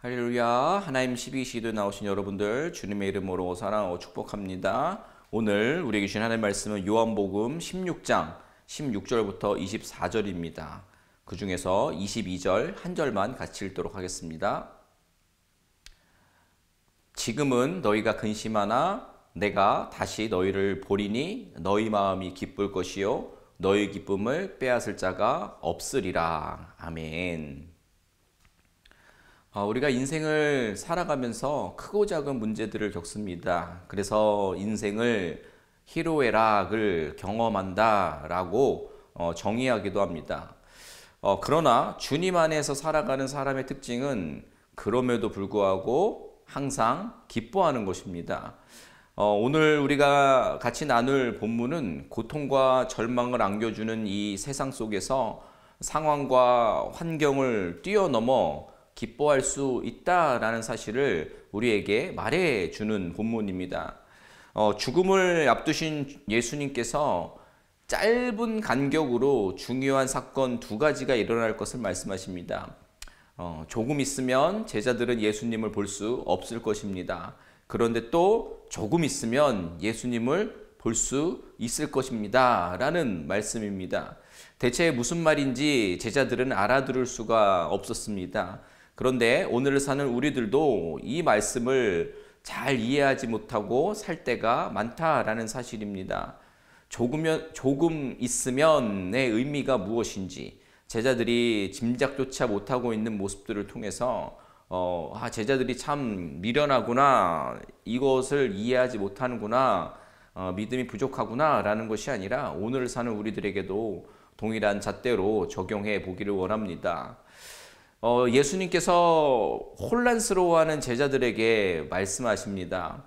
할렐루야. 하나님 12시도 나오신 여러분들 주님의 이름으로 사랑하고 축복합니다. 오늘 우리에게 주신 하나님의 말씀은 요한복음 16장 16절부터 24절입니다. 그 중에서 22절 한 절만 같이 읽도록 하겠습니다. 지금은 너희가 근심하나 내가 다시 너희를 보리니 너희 마음이 기쁠 것이요 너희 기쁨을 빼앗을 자가 없으리라. 아멘. 우리가 인생을 살아가면서 크고 작은 문제들을 겪습니다. 그래서 인생을 희로애락을 경험한다라고 정의하기도 합니다. 그러나 주님 안에서 살아가는 사람의 특징은 그럼에도 불구하고 항상 기뻐하는 것입니다. 오늘 우리가 같이 나눌 본문은 고통과 절망을 안겨주는 이 세상 속에서 상황과 환경을 뛰어넘어 기뻐할 수 있다라는 사실을 우리에게 말해주는 본문입니다. 죽음을 앞두신 예수님께서 짧은 간격으로 중요한 사건 두 가지가 일어날 것을 말씀하십니다. 조금 있으면 제자들은 예수님을 볼 수 없을 것입니다. 그런데 또 조금 있으면 예수님을 볼 수 있을 것입니다. 라는 말씀입니다. 대체 무슨 말인지 제자들은 알아들을 수가 없었습니다. 그런데 오늘을 사는 우리들도 이 말씀을 잘 이해하지 못하고 살 때가 많다라는 사실입니다. 조금 있으면의 의미가 무엇인지 제자들이 짐작조차 못하고 있는 모습들을 통해서 제자들이 참 미련하구나, 이것을 이해하지 못하는구나, 믿음이 부족하구나 라는 것이 아니라 오늘을 사는 우리들에게도 동일한 잣대로 적용해 보기를 원합니다. 예수님께서 혼란스러워하는 제자들에게 말씀하십니다.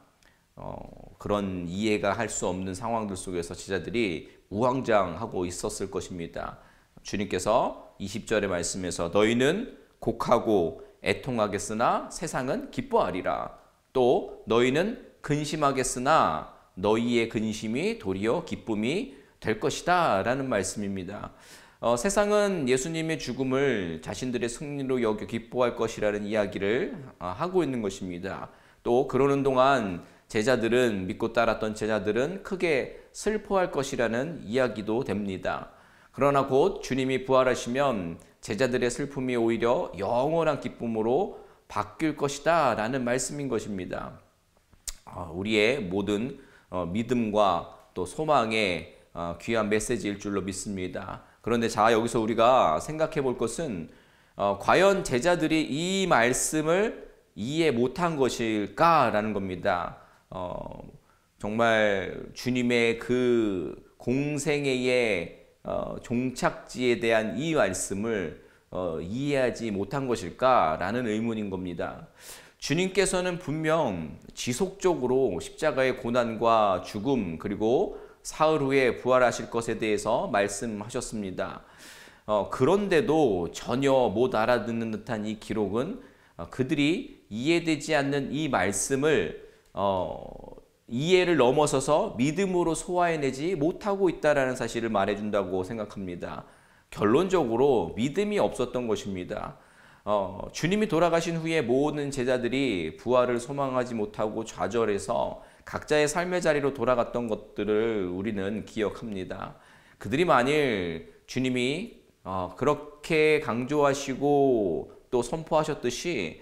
그런 이해가 할 수 없는 상황들 속에서 제자들이 우왕좌왕하고 있었을 것입니다. 주님께서 20절의 말씀에서 너희는 곡하고 애통하겠으나 세상은 기뻐하리라. 또 너희는 근심하겠으나 너희의 근심이 도리어 기쁨이 될 것이다 라는 말씀입니다. 세상은 예수님의 죽음을 자신들의 승리로 여겨 기뻐할 것이라는 이야기를 하고 있는 것입니다. 또 그러는 동안 제자들은, 믿고 따랐던 제자들은 크게 슬퍼할 것이라는 이야기도 됩니다. 그러나 곧 주님이 부활하시면 제자들의 슬픔이 오히려 영원한 기쁨으로 바뀔 것이다 라는 말씀인 것입니다. 우리의 모든 믿음과 또 소망의 귀한 메시지일 줄로 믿습니다. 그런데 여기서 우리가 생각해 볼 것은 과연 제자들이 이 말씀을 이해 못한 것일까라는 겁니다. 정말 주님의 그 공생애의 종착지에 대한 이 말씀을 이해하지 못한 것일까라는 의문인 겁니다. 주님께서는 분명 지속적으로 십자가의 고난과 죽음 그리고 사흘 후에 부활하실 것에 대해서 말씀하셨습니다. 그런데도 전혀 못 알아듣는 듯한 이 기록은 그들이 이해되지 않는 이 말씀을 이해를 넘어서서 믿음으로 소화해내지 못하고 있다는 사실을 말해준다고 생각합니다. 결론적으로 믿음이 없었던 것입니다. 주님이 돌아가신 후에 모든 제자들이 부활을 소망하지 못하고 좌절해서 각자의 삶의 자리로 돌아갔던 것들을 우리는 기억합니다. 그들이 만일 주님이 그렇게 강조하시고 또 선포하셨듯이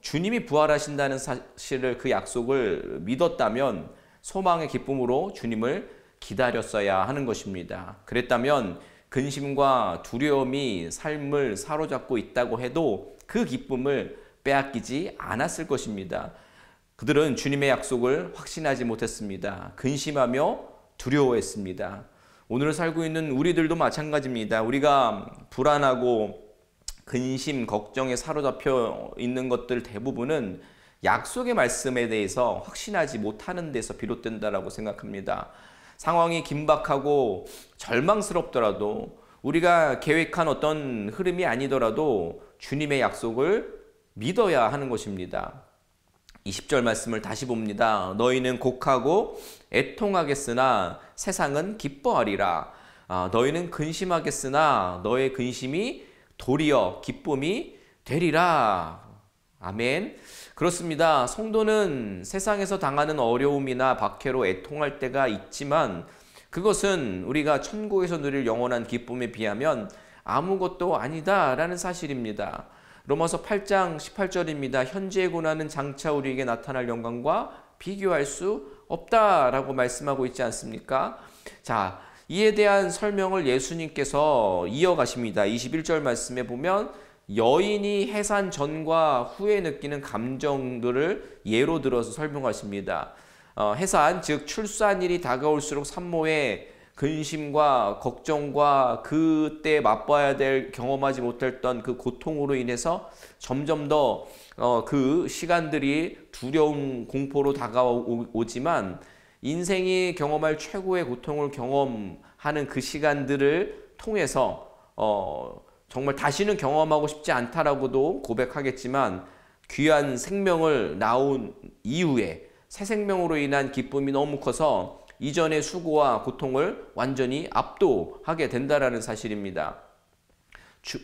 주님이 부활하신다는 사실을, 그 약속을 믿었다면 소망의 기쁨으로 주님을 기다렸어야 하는 것입니다. 그랬다면 근심과 두려움이 삶을 사로잡고 있다고 해도 그 기쁨을 빼앗기지 않았을 것입니다. 그들은 주님의 약속을 확신하지 못했습니다. 근심하며 두려워했습니다. 오늘 살고 있는 우리들도 마찬가지입니다. 우리가 불안하고 근심, 걱정에 사로잡혀 있는 것들 대부분은 약속의 말씀에 대해서 확신하지 못하는 데서 비롯된다라고 생각합니다. 상황이 긴박하고 절망스럽더라도 우리가 계획한 어떤 흐름이 아니더라도 주님의 약속을 믿어야 하는 것입니다. 20절 말씀을 다시 봅니다. 너희는 곡하고 애통하겠으나 세상은 기뻐하리라. 너희는 근심하겠으나 너의 근심이 도리어 기쁨이 되리라. 아멘. 그렇습니다. 성도는 세상에서 당하는 어려움이나 박해로 애통할 때가 있지만 그것은 우리가 천국에서 누릴 영원한 기쁨에 비하면 아무것도 아니다라는 사실입니다. 로마서 8장 18절입니다. 현재의 고난은 장차 우리에게 나타날 영광과 비교할 수 없다라고 말씀하고 있지 않습니까? 자, 이에 대한 설명을 예수님께서 이어가십니다. 21절 말씀에 보면 여인이 해산 전과 후에 느끼는 감정들을 예로 들어서 설명하십니다. 해산, 즉 출산일이 다가올수록 산모의 근심과 걱정과 그때 맛봐야 될 경험하지 못했던 그 고통으로 인해서 점점 더 그 시간들이 두려운 공포로 다가오지만 인생이 경험할 최고의 고통을 경험하는 그 시간들을 통해서 정말 다시는 경험하고 싶지 않다라고도 고백하겠지만 귀한 생명을 낳은 이후에 새 생명으로 인한 기쁨이 너무 커서 이전의 수고와 고통을 완전히 압도하게 된다라는 사실입니다.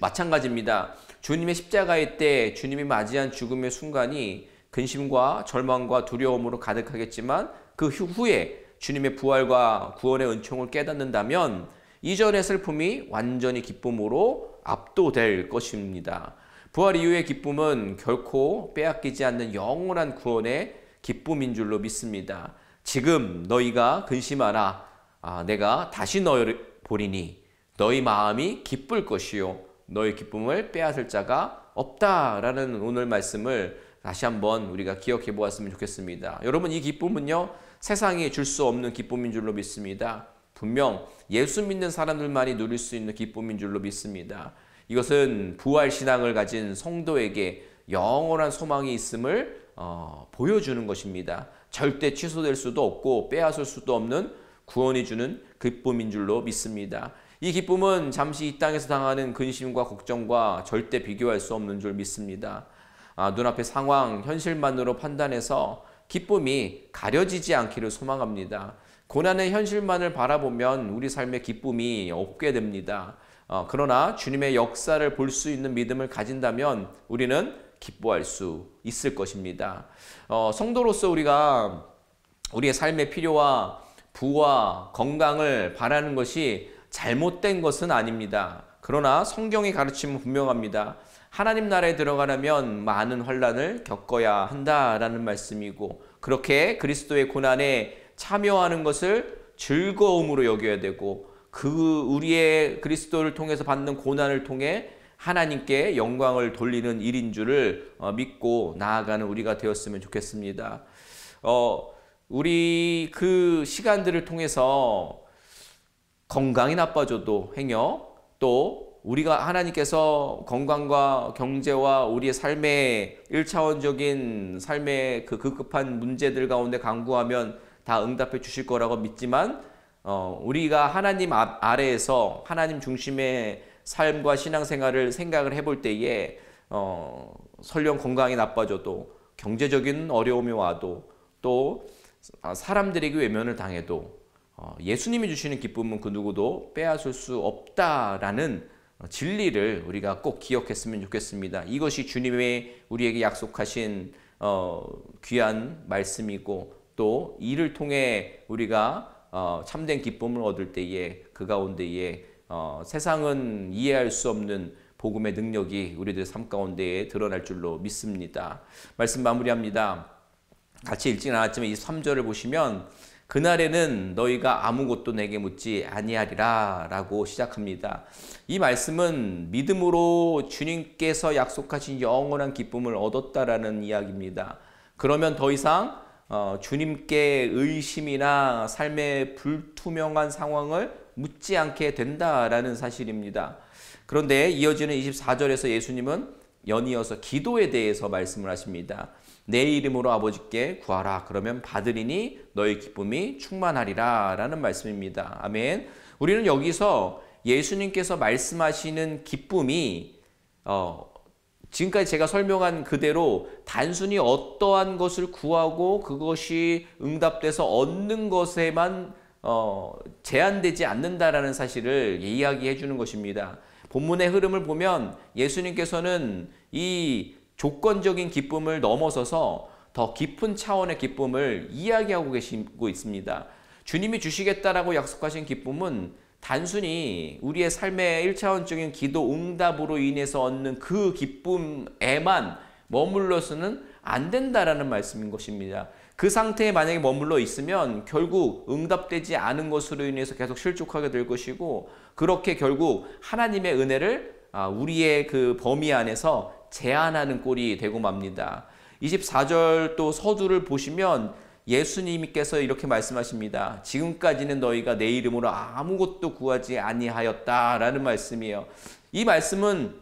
마찬가지입니다. 주님의 십자가의 때 주님이 맞이한 죽음의 순간이 근심과 절망과 두려움으로 가득하겠지만 그 후에 주님의 부활과 구원의 은총을 깨닫는다면 이전의 슬픔이 완전히 기쁨으로 압도될 것입니다. 부활 이후의 기쁨은 결코 빼앗기지 않는 영원한 구원의 기쁨인 줄로 믿습니다. 지금 너희가 근심하라. 내가 다시 너희를 보리니 너희 마음이 기쁠 것이요 너희 기쁨을 빼앗을 자가 없다라는 오늘 말씀을 다시 한번 우리가 기억해 보았으면 좋겠습니다. 여러분, 이 기쁨은요 세상이 줄 수 없는 기쁨인 줄로 믿습니다. 분명 예수 믿는 사람들만이 누릴 수 있는 기쁨인 줄로 믿습니다. 이것은 부활 신앙을 가진 성도에게 영원한 소망이 있음을 보여주는 것입니다. 절대 취소될 수도 없고 빼앗을 수도 없는 구원이 주는 기쁨인 줄로 믿습니다. 이 기쁨은 잠시 이 땅에서 당하는 근심과 걱정과 절대 비교할 수 없는 줄 믿습니다. 눈앞의 상황, 현실만으로 판단해서 기쁨이 가려지지 않기를 소망합니다. 고난의 현실만을 바라보면 우리 삶의 기쁨이 없게 됩니다. 그러나 주님의 역사를 볼 수 있는 믿음을 가진다면 우리는 기뻐할 수 있을 것입니다. 성도로서 우리가 우리의 삶의 필요와 부와 건강을 바라는 것이 잘못된 것은 아닙니다. 그러나 성경의 가르침은 분명합니다. 하나님 나라에 들어가려면 많은 환난을 겪어야 한다라는 말씀이고 그렇게 그리스도의 고난에 참여하는 것을 즐거움으로 여겨야 되고 우리의 그리스도를 통해서 받는 고난을 통해 하나님께 영광을 돌리는 일인 줄을 믿고 나아가는 우리가 되었으면 좋겠습니다. 우리 그 시간들을 통해서 건강이 나빠져도 행여 또 우리가 하나님께서 건강과 경제와 우리의 삶의 1차원적인 삶의 그 급급한 문제들 가운데 간구하면 다 응답해 주실 거라고 믿지만 우리가 하나님 아래에서 하나님 중심의 삶과 신앙생활을 생각을 해볼 때에 설령 건강이 나빠져도 경제적인 어려움이 와도 또 사람들에게 외면을 당해도 예수님이 주시는 기쁨은 그 누구도 빼앗을 수 없다라는 진리를 우리가 꼭 기억했으면 좋겠습니다. 이것이 주님의 우리에게 약속하신 귀한 말씀이고 또 이를 통해 우리가 참된 기쁨을 얻을 때에 그 가운데에 세상은 이해할 수 없는 복음의 능력이 우리들 삶 가운데에 드러날 줄로 믿습니다. 말씀 마무리합니다. 같이 읽지는 않았지만 23절을 보시면 그날에는 너희가 아무것도 내게 묻지 아니하리라 라고 시작합니다. 이 말씀은 믿음으로 주님께서 약속하신 영원한 기쁨을 얻었다라는 이야기입니다. 그러면 더 이상 주님께 의심이나 삶의 불투명한 상황을 묻지 않게 된다라는 사실입니다. 그런데 이어지는 24절에서 예수님은 연이어서 기도에 대해서 말씀을 하십니다. 내 이름으로 아버지께 구하라 그러면 받으리니 너의 기쁨이 충만하리라 라는 말씀입니다. 아멘. 우리는 여기서 예수님께서 말씀하시는 기쁨이 지금까지 제가 설명한 그대로 단순히 어떠한 것을 구하고 그것이 응답돼서 얻는 것에만 제한되지 않는다라는 사실을 이야기해 주는 것입니다. 본문의 흐름을 보면 예수님께서는 이 조건적인 기쁨을 넘어서서 더 깊은 차원의 기쁨을 이야기하고 계시고 있습니다. 주님이 주시겠다라고 약속하신 기쁨은 단순히 우리의 삶의 1차원적인 기도 응답으로 인해서 얻는 그 기쁨에만 머물러서는 안 된다라는 말씀인 것입니다. 그 상태에 만약에 머물러 있으면 결국 응답되지 않은 것으로 인해서 계속 실족하게 될 것이고, 그렇게 결국 하나님의 은혜를 우리의 그 범위 안에서 제한하는 꼴이 되고 맙니다. 24절 또 서두를 보시면 예수님께서 이렇게 말씀하십니다. 지금까지는 너희가 내 이름으로 아무것도 구하지 아니하였다라는 말씀이에요. 이 말씀은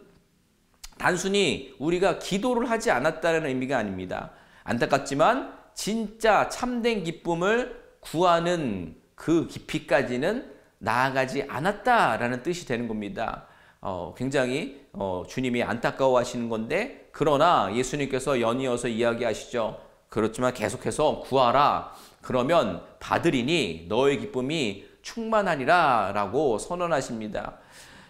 단순히 우리가 기도를 하지 않았다는 의미가 아닙니다. 안타깝지만 진짜 참된 기쁨을 구하는 그 깊이까지는 나아가지 않았다라는 뜻이 되는 겁니다. 굉장히 주님이 안타까워하시는 건데, 그러나 예수님께서 연이어서 이야기하시죠. 그렇지만 계속해서 구하라. 그러면 받으리니 너의 기쁨이 충만하리라 라고 선언하십니다.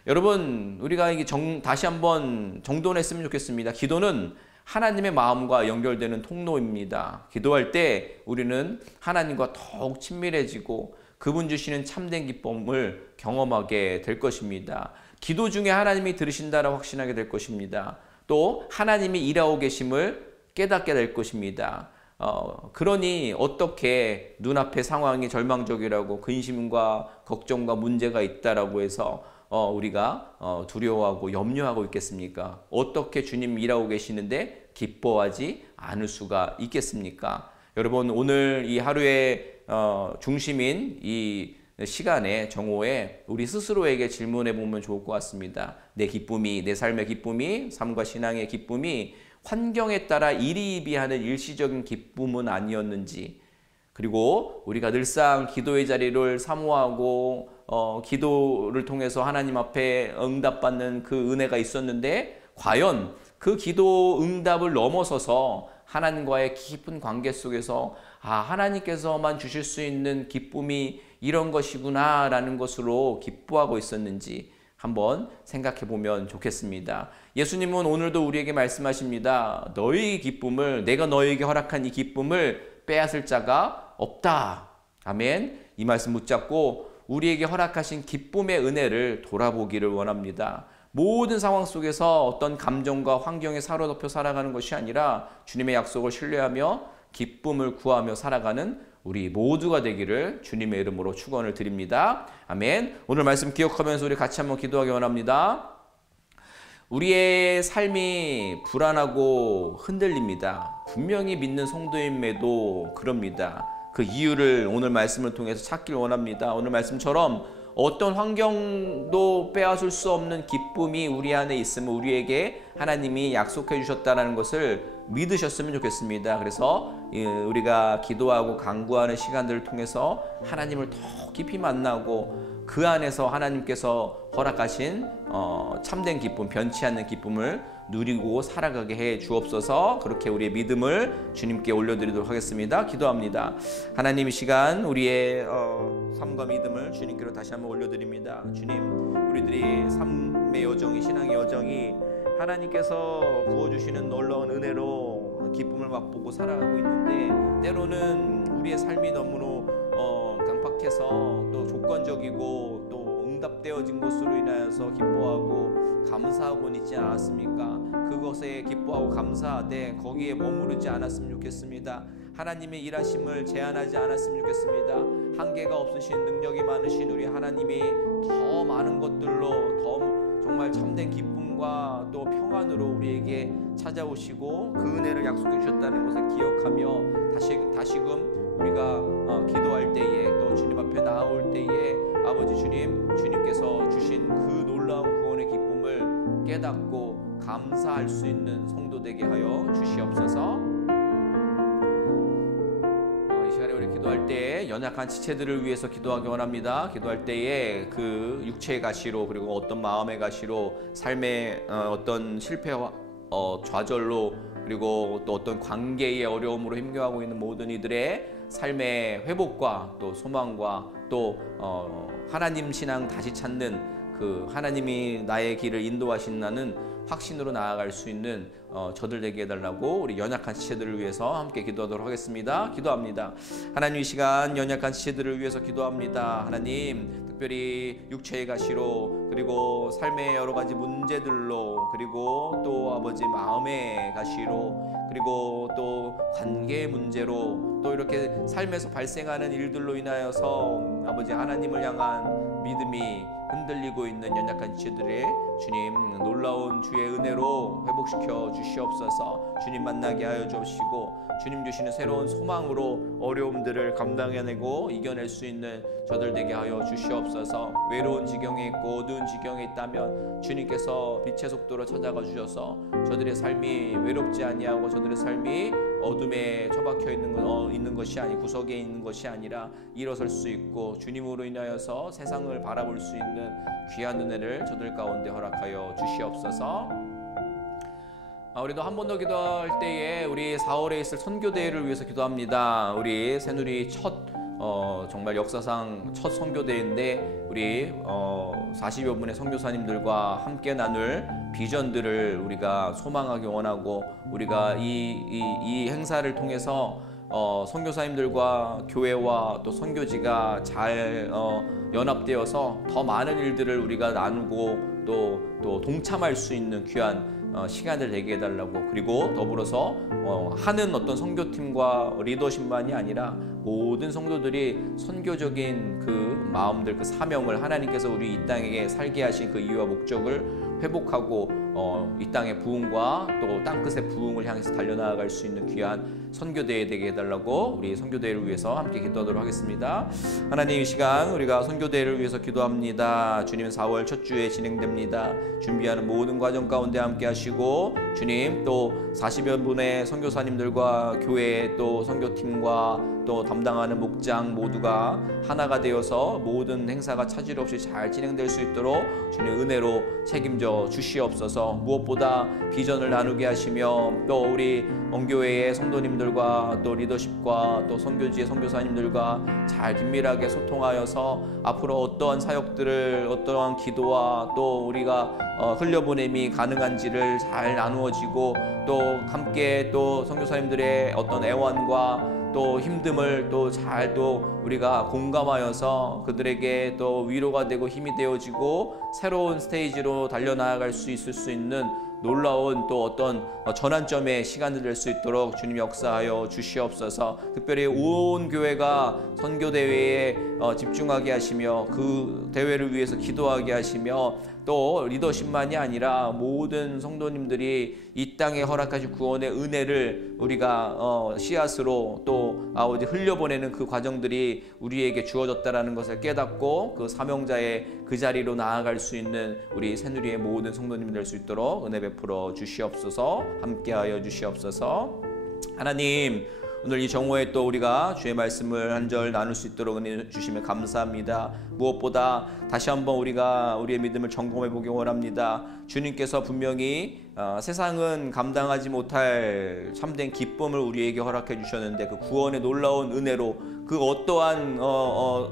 여러분, 우리가 이게 다시 한번 정돈했으면 좋겠습니다. 기도는 하나님의 마음과 연결되는 통로입니다. 기도할 때 우리는 하나님과 더욱 친밀해지고 그분 주시는 참된 기쁨을 경험하게 될 것입니다. 기도 중에 하나님이 들으신다라고 확신하게 될 것입니다. 또 하나님이 일하고 계심을 깨닫게 될 것입니다. 그러니 어떻게 눈앞의 상황이 절망적이라고 근심과 걱정과 문제가 있다라고 해서 우리가 두려워하고 염려하고 있겠습니까? 어떻게 주님 일하고 계시는데 기뻐하지 않을 수가 있겠습니까? 여러분, 오늘 이 하루의 중심인 이 시간에 정오에 우리 스스로에게 질문해 보면 좋을 것 같습니다. 내 기쁨이, 내 삶의 기쁨이, 삶과 신앙의 기쁨이 환경에 따라 일희일비하는 일시적인 기쁨은 아니었는지, 그리고 우리가 늘상 기도의 자리를 사모하고 기도를 통해서 하나님 앞에 응답받는 그 은혜가 있었는데, 과연 그 기도 응답을 넘어서서 하나님과의 깊은 관계 속에서 하나님께서만 주실 수 있는 기쁨이 이런 것이구나 라는 것으로 기뻐하고 있었는지 한번 생각해 보면 좋겠습니다. 예수님은 오늘도 우리에게 말씀하십니다. 너희 기쁨을, 내가 너희에게 허락한 이 기쁨을 빼앗을 자가 없다. 아멘. 이 말씀 붙잡고 우리에게 허락하신 기쁨의 은혜를 돌아보기를 원합니다. 모든 상황 속에서 어떤 감정과 환경에 사로잡혀 살아가는 것이 아니라 주님의 약속을 신뢰하며 기쁨을 구하며 살아가는 우리 모두가 되기를 주님의 이름으로 축원을 드립니다. 아멘. 오늘 말씀 기억하면서 우리 같이 한번 기도하기 원합니다. 우리의 삶이 불안하고 흔들립니다. 분명히 믿는 성도임에도 그럽니다. 그 이유를 오늘 말씀을 통해서 찾길 원합니다. 오늘 말씀처럼 어떤 환경도 빼앗을 수 없는 기쁨이 우리 안에 있으면 우리에게 하나님이 약속해 주셨다는 것을 믿으셨으면 좋겠습니다. 그래서 우리가 기도하고 간구하는 시간들을 통해서 하나님을 더 깊이 만나고 그 안에서 하나님께서 허락하신 참된 기쁨, 변치 않는 기쁨을 누리고 살아가게 해 주옵소서. 그렇게 우리의 믿음을 주님께 올려드리도록 하겠습니다. 기도합니다. 하나님, 이 시간 우리의 삶과 믿음을 주님께로 다시 한번 올려드립니다. 주님, 우리들이 삶의 여정이, 신앙의 여정이 하나님께서 부어주시는 놀라운 은혜로 기쁨을 맛보고 살아가고 있는데, 때로는 우리의 삶이 너무나 강팍해서 또 조건적이고 또 응답되어진 것으로 인하여서 기뻐하고 감사하고는 있지 않았습니까? 그것에 기뻐하고 감사하되 거기에 머무르지 않았으면 좋겠습니다. 하나님의 일하심을 제한하지 않았으면 좋겠습니다. 한계가 없으신, 능력이 많으신 우리 하나님이 더 많은 것들로 더 정말 참된 기쁨과 또 평안으로 우리에게 찾아오시고 그 은혜를 약속해 주셨다는 것을 기억하며 다시금 우리가 기도할 때에 또 주님 앞에 나아올 때에 아버지 주님께서 주신 그 놀라운 구원의 기쁨을 깨닫고 감사할 수 있는 성도 되게 하여 주시옵소서. 이 시간에 우리 기도할 때 연약한 지체들을 위해서 기도하기 원합니다. 기도할 때에 그 육체의 가시로, 그리고 어떤 마음의 가시로, 삶의 어떤 실패와 좌절로, 그리고 또 어떤 관계의 어려움으로 힘겨워하고 있는 모든 이들의 삶의 회복과 또 소망과 또 하나님 신앙 다시 찾는 그 하나님이 나의 길을 인도하신다는 확신으로 나아갈 수 있는 저들 되게 해달라고 우리 연약한 지체들을 위해서 함께 기도하도록 하겠습니다. 기도합니다. 하나님, 이 시간 연약한 지체들을 위해서 기도합니다. 하나님, 특별히 육체의 가시로, 그리고 삶의 여러 가지 문제들로, 그리고 또 아버지 마음의 가시로, 그리고 또 관계의 문제로, 또 이렇게 삶에서 발생하는 일들로 인하여서 아버지 하나님을 향한 믿음이 흔들리고 있는 연약한 지체들의 주님 놀라운 주의 은혜로 회복시켜 주시옵소서. 주님 만나게 하여 주시고 주님 주시는 새로운 소망으로 어려움들을 감당해내고 이겨낼 수 있는 저들 되게 하여 주시옵소서. 외로운 지경에 있고 어두운 지경에 있다면 주님께서 빛의 속도로 찾아가 주셔서 저들의 삶이 외롭지 아니하고 저들의 삶이 어둠에 처박혀 있는 것이 아니 구석에 있는 것이 아니라 일어설 수 있고 주님으로 인하여서 세상을 바라볼 수 있는 귀한 은혜를 저들 가운데 허락하여 주시옵소서. 우리도 한 번 더 기도할 때에 우리 4월에 있을 선교대회를 위해서 기도합니다. 우리 새누리 정말 역사상 첫 선교대회인데 우리 40여 분의 선교사님들과 함께 나눌 비전들을 우리가 소망하기 원하고, 우리가 이 행사를 통해서 선교사님들과 교회와 또 선교지가 잘 연합되어서 더 많은 일들을 우리가 나누고 또 동참할 수 있는 귀한 시간을 되게 해달라고, 그리고 더불어서 하는 어떤 선교팀과 리더십만이 아니라 모든 성도들이 선교적인 그 마음들, 그 사명을 하나님께서 우리 이 땅에 살게 하신 그 이유와 목적을 회복하고 이 땅의 부흥과 또 땅끝의 부흥을 향해서 달려나갈 수 있는 귀한 선교대회 되게 해달라고 우리 선교대회를 위해서 함께 기도하도록 하겠습니다. 하나님, 이 시간 우리가 선교대회를 위해서 기도합니다. 주님, 4월 첫 주에 진행됩니다. 준비하는 모든 과정 가운데 함께 하시고, 주님 또 40여 분의 선교사님들과 교회 또 선교팀과 또 담당하는 목장 모두가 하나가 되어서 모든 행사가 차질 없이 잘 진행될 수 있도록 주님 은혜로 책임져 주시옵소서. 무엇보다 비전을 나누게 하시며 또 우리 원교회의 성도님들과 또 리더십과 또 선교지의 선교사님들과 잘 긴밀하게 소통하여서 앞으로 어떠한 사역들을, 어떠한 기도와 또 우리가 흘려보냄이 가능한지를 잘 나누어지고, 또 함께 또 선교사님들의 어떤 애원과 또 힘듦을 또 잘 우리가 공감하여서 그들에게 또 위로가 되고 힘이 되어지고 새로운 스테이지로 달려나갈 수 있을 수 있는 놀라운 또 어떤 전환점의 시간이 될 수 있도록 주님 역사하여 주시옵소서. 특별히 온 교회가 선교대회에 집중하게 하시며 그 대회를 위해서 기도하게 하시며, 또 리더십만이 아니라 모든 성도님들이 이 땅에 허락하신 구원의 은혜를 우리가 씨앗으로 또 아버지 흘려보내는 그 과정들이 우리에게 주어졌다라는 것을 깨닫고 그 사명자의 그 자리로 나아갈 수 있는 우리 새누리의 모든 성도님 될 수 있도록 은혜 베풀어 주시옵소서. 함께하여 주시옵소서. 하나님, 오늘 이 정오에 또 우리가 주의 말씀을 한 절 나눌 수 있도록 은혜 주시면 감사합니다. 무엇보다 다시 한번 우리가 우리의 믿음을 점검해 보기 원합니다. 주님께서 분명히 세상은 감당하지 못할 참된 기쁨을 우리에게 허락해 주셨는데, 그 구원의 놀라운 은혜로 그 어떠한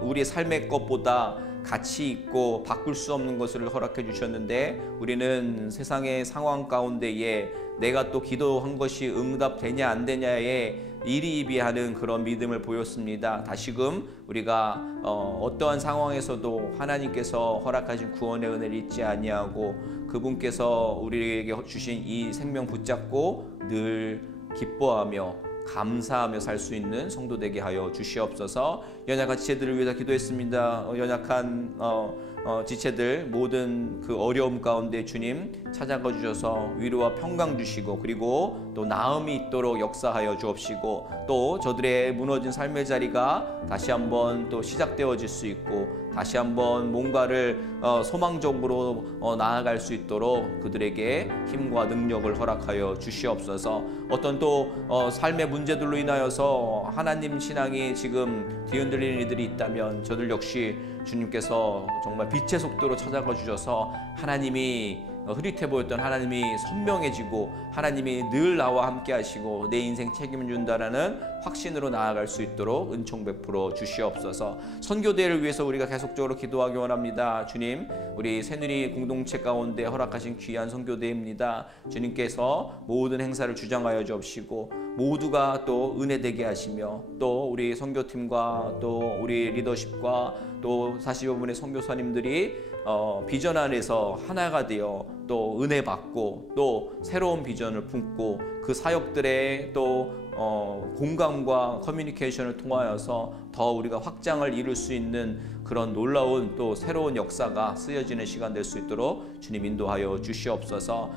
우리의 삶의 것보다 가치 있고 바꿀 수 없는 것을 허락해 주셨는데, 우리는 세상의 상황 가운데에 내가 또 기도한 것이 응답되냐 안 되냐에 이리이비하는 그런 믿음을 보였습니다. 다시금 우리가 어떠한 상황에서도 하나님께서 허락하신 구원의 은혜를 잊지 아니하고 그분께서 우리에게 주신 이 생명 붙잡고 늘 기뻐하며 감사하며 살 수 있는 성도 되게 하여 주시옵소서. 연약한 지체들을 위해서 기도했습니다. 연약한 지체들 모든 그 어려움 가운데 주님 찾아가 주셔서 위로와 평강 주시고, 그리고 또 나음이 있도록 역사하여 주옵시고, 또 저들의 무너진 삶의 자리가 다시 한번 또 시작되어질 수 있고 다시 한번 뭔가를 소망적으로 나아갈 수 있도록 그들에게 힘과 능력을 허락하여 주시옵소서. 어떤 또 삶의 문제들로 인하여서 하나님 신앙이 지금 뒤흔들리는 이들이 있다면 저들 역시 주님께서 정말 빛의 속도로 찾아가 주셔서 하나님이 흐릿해 보였던 하나님이 선명해지고 하나님이 늘 나와 함께 하시고 내 인생 책임을 준다라는 확신으로 나아갈 수 있도록 은총 베풀어 주시옵소서. 선교대회를 위해서 우리가 계속적으로 기도하기 원합니다. 주님, 우리 새누리 공동체 가운데 허락하신 귀한 선교대회입니다. 주님께서 모든 행사를 주장하여 주옵시고 모두가 또 은혜되게 하시며 또 우리 선교팀과 또 우리 리더십과 또 40여 분의 선교사님들이 비전 안에서 하나가 되어 또 은혜 받고 또 새로운 비전을 품고 그 사역들의 또 공감과 커뮤니케이션을 통하여서 더 우리가 확장을 이룰 수 있는 그런 놀라운 또 새로운 역사가 쓰여지는 시간 될 수 있도록 주님 인도하여 주시옵소서.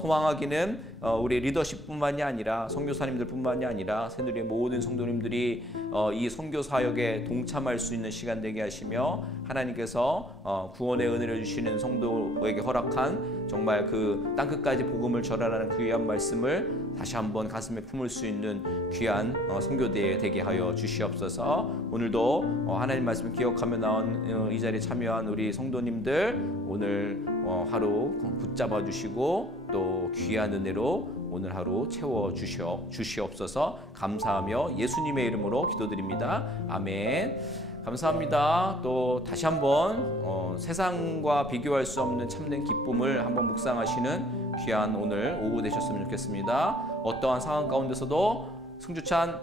소망하기는 우리 리더십뿐만이 아니라 선교사님들뿐만이 아니라 새누리의 모든 성도님들이 이 선교 사역에 동참할 수 있는 시간 되게 하시며 하나님께서 구원의 은혜를 주시는 성도에게 허락한 정말 그 땅끝까지 복음을 전하라는 귀한 말씀을 다시 한번 가슴에 품을 수 있는 귀한 선교대회 되게 하여 주시옵소서. 오늘도 하나님 말씀을 기억하며 나온 이 자리에 참여한 우리 성도님들 오늘 하루 붙잡아 주시고 또 귀한 은혜로 오늘 하루 채워 주시옵소서. 감사하며 예수님의 이름으로 기도드립니다. 아멘. 감사합니다. 또 다시 한번 세상과 비교할 수 없는 참된 기쁨을 한번 묵상하시는 귀한 오늘 오후 되셨으면 좋겠습니다. 어떠한 상황 가운데서도 승주찬